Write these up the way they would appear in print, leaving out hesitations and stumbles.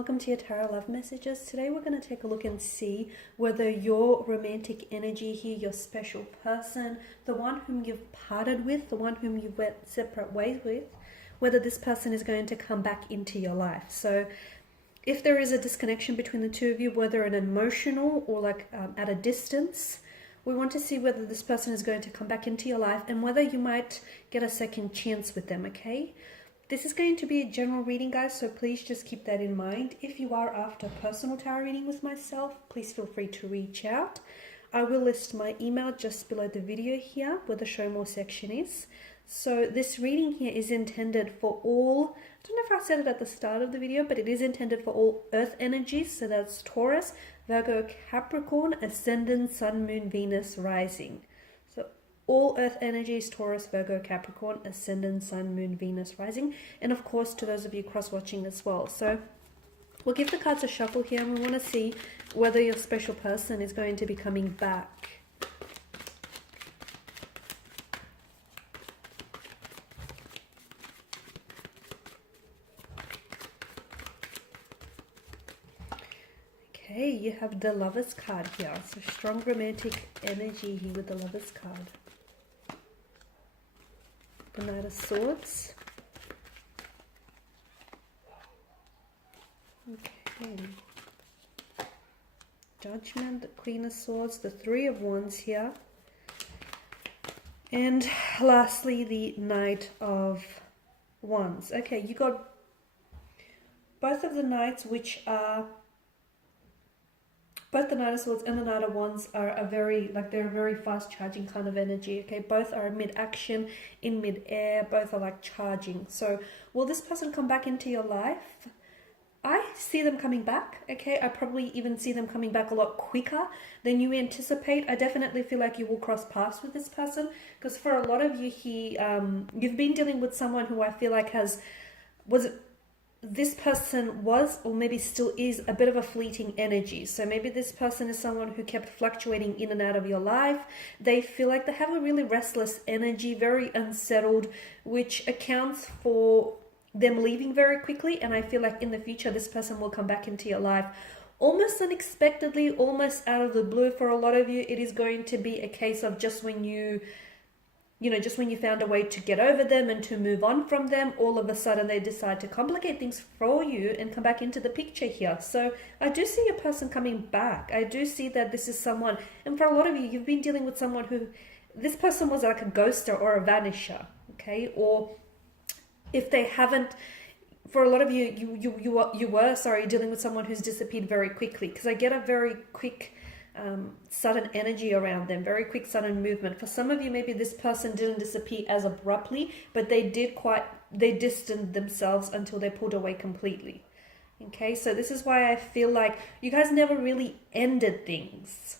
welcome to your Tarot Love Messages. Today we're going to take a look and see whether your romantic energy here, your special person, the one whom you've parted with, the one whom you went separate ways with, whether this person is going to come back into your life. So if there is a disconnection between the two of you, whether an emotional or at a distance, we want to see whether this person is going to come back into your life and whether you might get a second chance with them, okay? This is going to be a general reading, guys, so please just keep that in mind. If you are after a personal tarot reading with myself, please feel free to reach out. I will list my email just below the video here where the show more section is. So this reading here is intended for all, I don't know if I said it at the start of the video, but it is intended for all earth energies. So that's Taurus, Virgo, Capricorn, Ascendant, Sun, Moon, Venus, Rising. So all earth energies, Taurus, Virgo, Capricorn, Ascendant, Sun, Moon, Venus, Rising. And of course, to those of you cross-watching as well. So we'll give the cards a shuffle here and we want to see whether your special person is going to be coming back. Okay, you have the Lovers card here. So strong romantic energy here with the Lovers card. The Knight of Swords. Okay. Judgment, the Queen of Swords, the Three of Wands here. And lastly, the Knight of Wands. Okay, you got both of the Knights, which are both the Knight of Swords and the Knight of Wands are they're a very fast charging kind of energy, okay? Both are mid-action, in mid-air, both are like charging. So will this person come back into your life? I see them coming back, okay? I probably even see them coming back a lot quicker than you anticipate. I definitely feel like you will cross paths with this person because for a lot of you here, you've been dealing with someone who I feel like this person was or maybe still is a bit of a fleeting energy. So maybe this person is someone who kept fluctuating in and out of your life. They feel like they have a really restless energy, very unsettled, which accounts for them leaving very quickly. And I feel like in the future this person will come back into your life almost unexpectedly, almost out of the blue. For a lot of you, it is going to be a case of just when you found a way to get over them and to move on from them, all of a sudden they decide to complicate things for you and come back into the picture here. So I do see a person coming back. I do see that this is someone, and for a lot of you, you've been dealing with someone who, this person was like a ghoster or a vanisher, okay? Or if they haven't, for a lot of you, you were dealing with someone who's disappeared very quickly, because I get a very quick sudden energy around them, very quick sudden movement. For some of you, maybe this person didn't disappear as abruptly, but they distanced themselves until they pulled away completely. Okay, so this is why I feel like you guys never really ended things.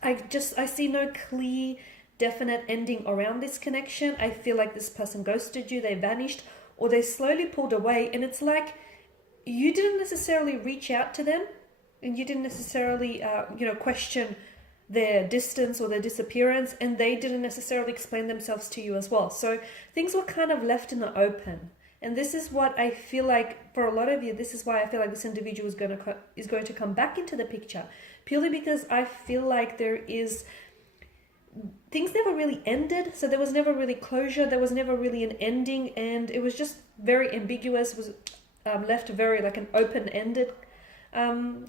I see no clear, definite ending around this connection. I feel like this person ghosted you, they vanished, or they slowly pulled away, and it's like you didn't necessarily reach out to them, and you didn't necessarily, question their distance or their disappearance, and they didn't necessarily explain themselves to you as well. So things were kind of left in the open. And this is what I feel like for a lot of you, this is why I feel like this individual is going to come back into the picture, purely because I feel like things never really ended. So there was never really closure. There was never really an ending, and it was just very ambiguous. It was left very like an open-ended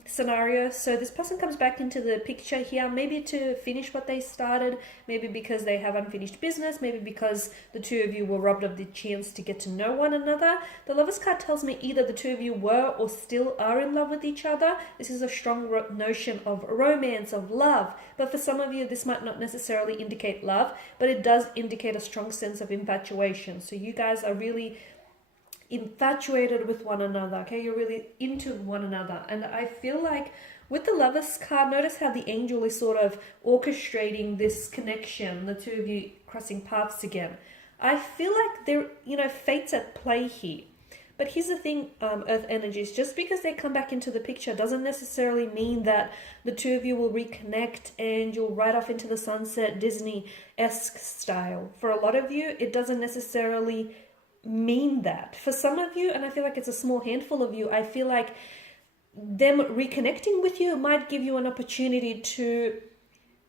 scenario. So this person comes back into the picture here, maybe to finish what they started, maybe because they have unfinished business, maybe because the two of you were robbed of the chance to get to know one another. The Lovers card tells me either the two of you were or still are in love with each other. This is a strong notion of romance, of love, but for some of you this might not necessarily indicate love, but it does indicate a strong sense of infatuation. So you guys are really infatuated with one another, okay? You're really into one another. And I feel like with the Lovers card, notice how the angel is sort of orchestrating this connection, the two of you crossing paths again. I feel like there, fate's at play here. But here's the thing, earth energies, just because they come back into the picture doesn't necessarily mean that the two of you will reconnect and you'll ride off into the sunset Disney-esque style. For a lot of you, it doesn't necessarily mean that. For some of you, and I feel like it's a small handful of you, I feel like them reconnecting with you might give you an opportunity to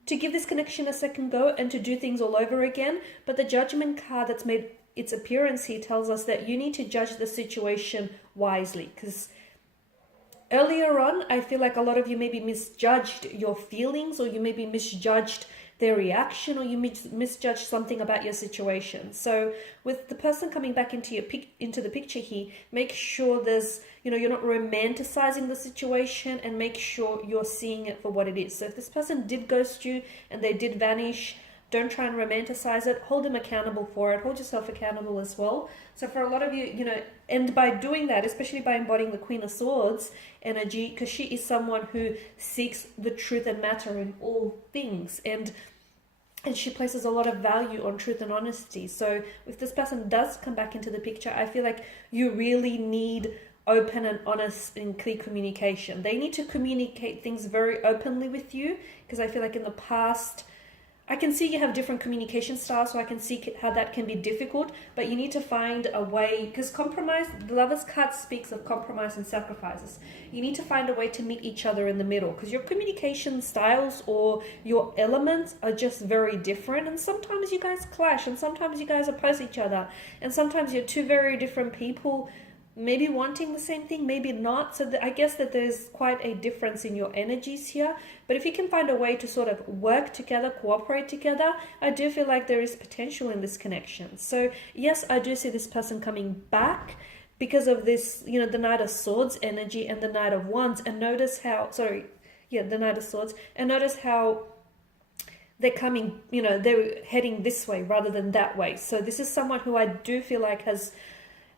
give this connection a second go and to do things all over again. But the Judgment card that's made its appearance here tells us that you need to judge the situation wisely, because earlier on, I feel like a lot of you maybe misjudged your feelings, or you maybe misjudged their reaction, or you misjudged something about your situation. So with the person coming back into the picture here, make sure there's, you're not romanticizing the situation, and make sure you're seeing it for what it is. So if this person did ghost you and they did vanish, don't try and romanticize it. Hold them accountable for it. Hold yourself accountable as well. So for a lot of you, and by doing that, especially by embodying the Queen of Swords energy, because she is someone who seeks the truth and matter in all things. And she places a lot of value on truth and honesty. So if this person does come back into the picture, I feel like you really need open and honest and clear communication. They need to communicate things very openly with you, because I feel like in the past, I can see you have different communication styles, so I can see how that can be difficult, but you need to find a way, because compromise, the Lover's card speaks of compromise and sacrifices. You need to find a way to meet each other in the middle, because your communication styles or your elements are just very different, and sometimes you guys clash, and sometimes you guys oppose each other, and sometimes you're two very different people, maybe wanting the same thing, maybe not. So I guess that there's quite a difference in your energies here. But if you can find a way to sort of work together, cooperate together, I do feel like there is potential in this connection. So yes, I do see this person coming back because of this, the Knight of Swords energy and the Knight of Wands. And notice how, the Knight of Swords. And notice how they're coming, they're heading this way rather than that way. So this is someone who I do feel like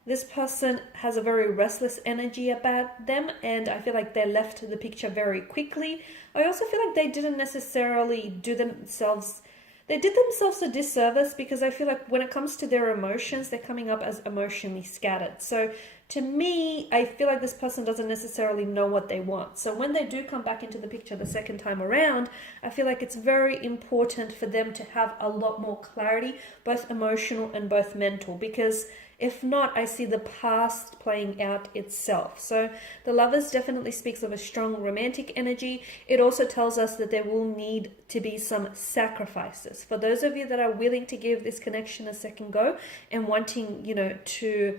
this person has a very restless energy about them, and I feel like they left the picture very quickly. I also feel like they didn't necessarily they did themselves a disservice, because I feel like when it comes to their emotions, they're coming up as emotionally scattered. So to me, I feel like this person doesn't necessarily know what they want. So when they do come back into the picture the second time around, I feel like it's very important for them to have a lot more clarity, both emotional and both mental, because if not, I see the past playing out itself. So the Lovers definitely speaks of a strong romantic energy. It also tells us that there will need to be some sacrifices. For those of you that are willing to give this connection a second go and wanting, to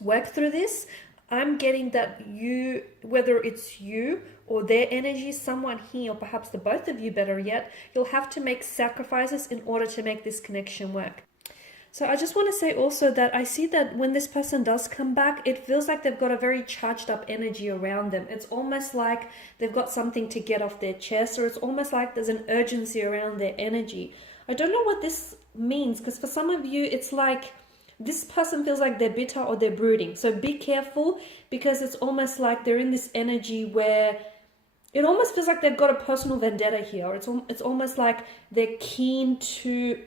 work through this, I'm getting that you, whether it's you or their energy, someone here, or perhaps the both of you, better yet, you'll have to make sacrifices in order to make this connection work. So I just want to say also that I see that when this person does come back, it feels like they've got a very charged up energy around them. It's almost like they've got something to get off their chest, or it's almost like there's an urgency around their energy. I don't know what this means, because for some of you, it's like this person feels like they're bitter or they're brooding. So be careful, because it's almost like they're in this energy where it almost feels like they've got a personal vendetta here. It's almost like they're keen to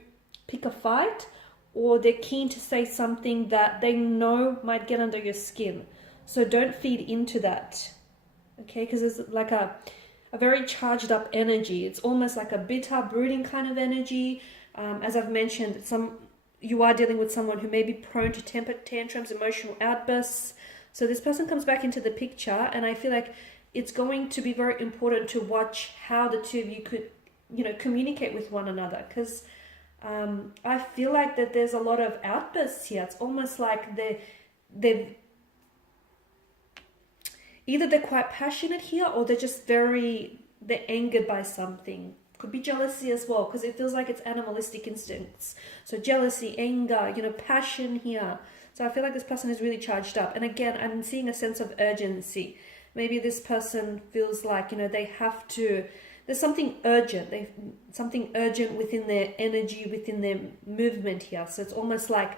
pick a fight, or they're keen to say something that they know might get under your skin. So don't feed into that, okay? Because it's like a very charged up energy. It's almost like a bitter, brooding kind of energy. As I've mentioned, you are dealing with someone who may be prone to temper tantrums, emotional outbursts. So this person comes back into the picture, and I feel like it's going to be very important to watch how the two of you could, communicate with one another, because I feel like that there's a lot of outbursts here. It's almost like they're either they're quite passionate here, or they're angered by something. Could be jealousy as well, because it feels like it's animalistic instincts. So jealousy, anger, passion here. So I feel like this person is really charged up. And again, I'm seeing a sense of urgency. Maybe this person feels like, they have to, there's something urgent. Something urgent within their energy, within their movement here. So it's almost like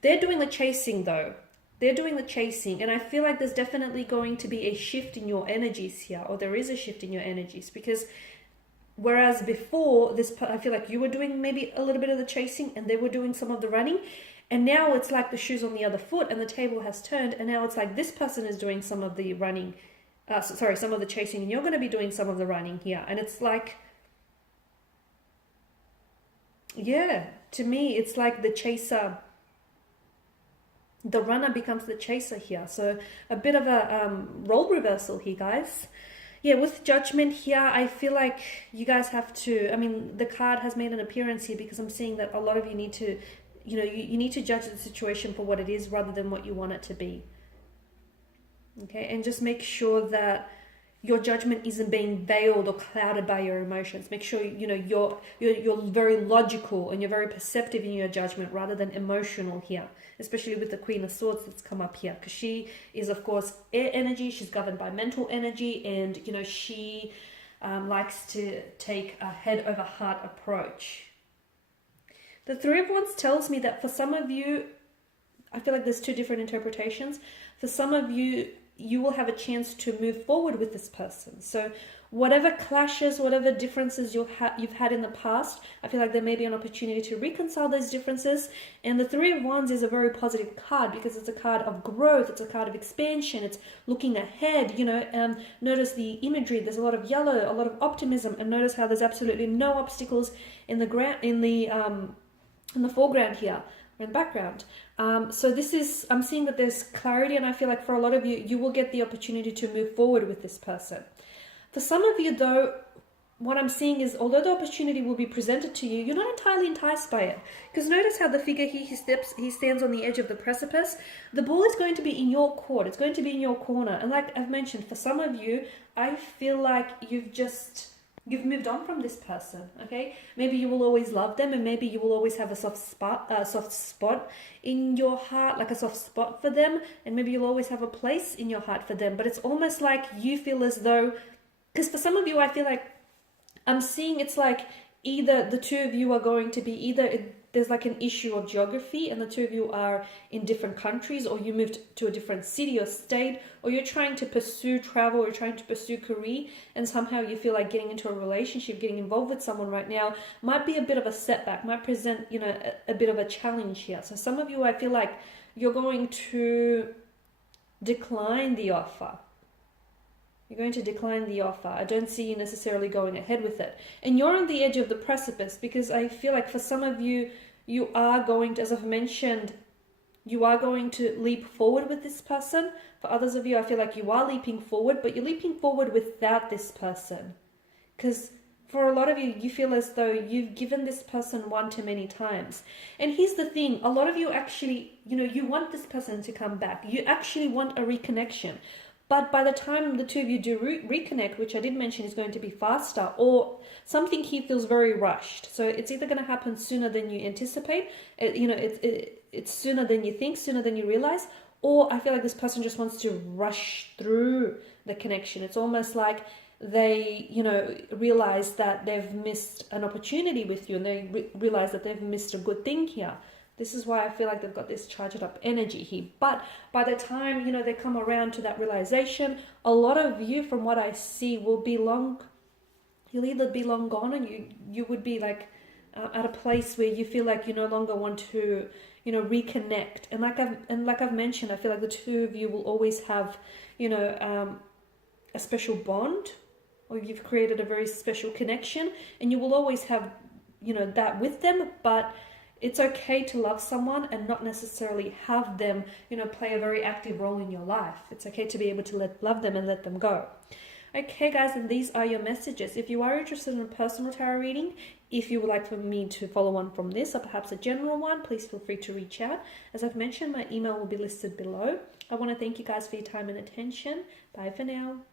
they're doing the chasing though. They're doing the chasing. And I feel like there's definitely going to be a shift in your energies here, or there is a shift in your energies, because whereas before I feel like you were doing maybe a little bit of the chasing and they were doing some of the running. And now it's like the shoe's on the other foot and the table has turned. And now it's like this person is doing some of the running, some of the chasing, and you're going to be doing some of the running here. And it's like, yeah, to me, it's like the chaser the runner becomes the chaser here. So a bit of a role reversal here, guys. Yeah, with Judgment here, I feel like you guys have to, I mean, the card has made an appearance here because I'm seeing that a lot of you need to, you need to judge the situation for what it is rather than what you want it to be. Okay, and just make sure that your judgment isn't being veiled or clouded by your emotions. Make sure you're very logical and you're very perceptive in your judgment rather than emotional here, especially with the Queen of Swords that's come up here, because she is, of course, air energy. She's governed by mental energy, and she likes to take a head over heart approach. The Three of Wands tells me that for some of you, I feel like there's two different interpretations. For some of you, you will have a chance to move forward with this person. So whatever clashes, whatever differences you've had in the past, I feel like there may be an opportunity to reconcile those differences. And the Three of Wands is a very positive card because it's a card of growth. It's a card of expansion. It's looking ahead. Notice the imagery. There's a lot of yellow, a lot of optimism, and notice how there's absolutely no obstacles in the foreground here, or in the background. So this is, I'm seeing that there's clarity, and I feel like for a lot of you, you will get the opportunity to move forward with this person. For some of you though, what I'm seeing is, although the opportunity will be presented to you, you're not entirely enticed by it. Because notice how the figure here, he stands on the edge of the precipice. The ball is going to be in your court. It's going to be in your corner. And like I've mentioned, for some of you, I feel like you've moved on from this person, okay? Maybe you will always love them, and maybe you will always have a soft spot in your heart, like a soft spot for them, and maybe you'll always have a place in your heart for them. But it's almost like you feel as though, because for some of you, I feel like I'm seeing it's like either the two of you are going to be there's like an issue of geography and the two of you are in different countries, or you moved to a different city or state, or you're trying to pursue travel or trying to pursue career, and somehow you feel like getting into a relationship, getting involved with someone right now might be a bit of a setback, might present, a bit of a challenge here. So some of you, I feel like you're going to decline the offer. You're going to decline the offer. I don't see you necessarily going ahead with it. And you're on the edge of the precipice because I feel like for some of you, you are going to, as I've mentioned, you are going to leap forward with this person. For others of you, I feel like you are leaping forward, but you're leaping forward without this person. Because for a lot of you, you feel as though you've given this person one too many times. And here's the thing, a lot of you actually, you want this person to come back. You actually want a reconnection. But by the time the two of you do reconnect, which I did mention is going to be faster, or something here feels very rushed. So it's either going to happen sooner than you anticipate, it's sooner than you think, sooner than you realize, or I feel like this person just wants to rush through the connection. It's almost like they, realize that they've missed an opportunity with you, and they realize that they've missed a good thing here. This is why I feel like they've got this charged up energy here. But by the time, they come around to that realization, a lot of you, from what I see, will be you'll either be long gone, and you would be like at a place where you feel like you no longer want to, reconnect. And like I've mentioned, I feel like the two of you will always have, a special bond, or you've created a very special connection, and you will always have, that with them. But it's okay to love someone and not necessarily have them, play a very active role in your life. It's okay to be able to love them and let them go. Okay, guys, and these are your messages. If you are interested in a personal tarot reading, if you would like for me to follow on from this, or perhaps a general one, please feel free to reach out. As I've mentioned, my email will be listed below. I want to thank you guys for your time and attention. Bye for now.